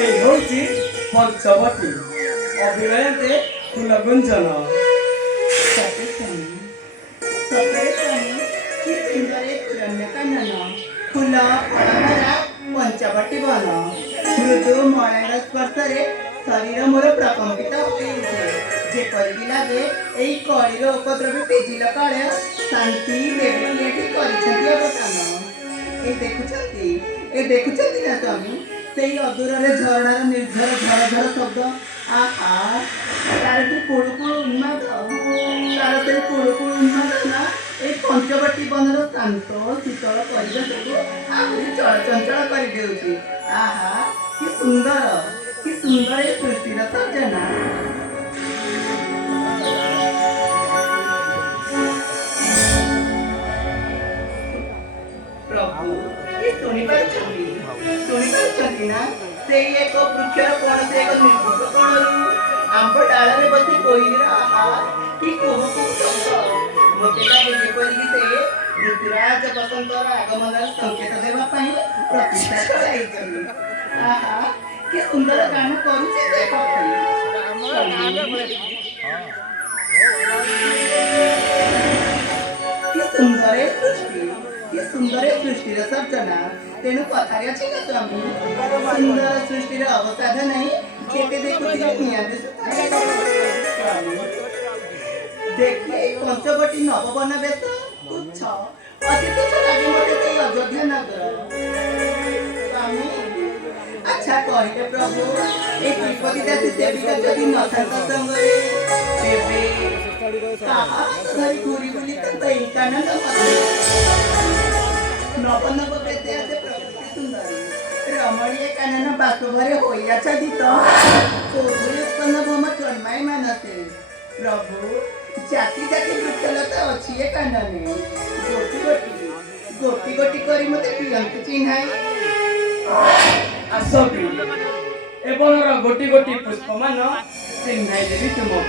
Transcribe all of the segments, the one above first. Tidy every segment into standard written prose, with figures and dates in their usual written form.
এই হচ্ছে পঞ্চবতী অভিনয়তে কুলগুঞ্জন फुल फलभरा पंचवटी बन मृदु मलयर स्पर्शरे शरीर मोर प्रकम्पित जेपरिक लगे यही कलिर उपद्रव तेजिल काले शांति देवी अवसान ए देखुं ना स्वामी से अदूर झरणार निर्झर झर झर शब्द आहा तार कुड़कुड़ उन्माद तार से कुड़कुड़ उन्माद ना ये पंचवटी बनर शांत शीतल परिवेश को आहरी चलचंचल कर आहा कि सुंदर ये सृष्टिर सर्जना प्रभु ये शुणी ना से एक वृक्षर कोण से एक निर्भुक कोणरू आंब डाल में बसी कोईर आहा कि कुहु कुहु शब्द मते लागे जेपरिक से ऋतुराज बसंतर आगमनर संकेत देवा पाई प्रतिष्ठा कराई आहा कि सुंदर गान करूचे से कि सुंदर सृष्टिर सर्जना तेणु कथारे अच्छी ना स्वामी सुंदर सृष्टिर अवसाद नहीं जेते देखुथिले निया देखिए पंचवटी नववन बेश तुच्छ अति तुच्छ लगे मते से अयोध्या नगर स्वामी अच्छा कहले प्रभु ए विपत्ति दासी सेविका जदि नथांत संगरे तेबे कहा धरी घूरी बुली तो एकानंद नवनव बेते आसे प्रकृति सुंदरी रमणीय कानन बासभरे होयाच्छादित चौधुरी उत्पन्न भम जन्माय मानसे प्रभु जाति जाति वृक्षलता अच्छी ए कानने गोटी गोटी करी मते पियंतु चिन्हाई आसबी एबनर गोटी गोटी पुष्पमान चिन्हाई देवी तुमको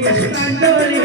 Puspandori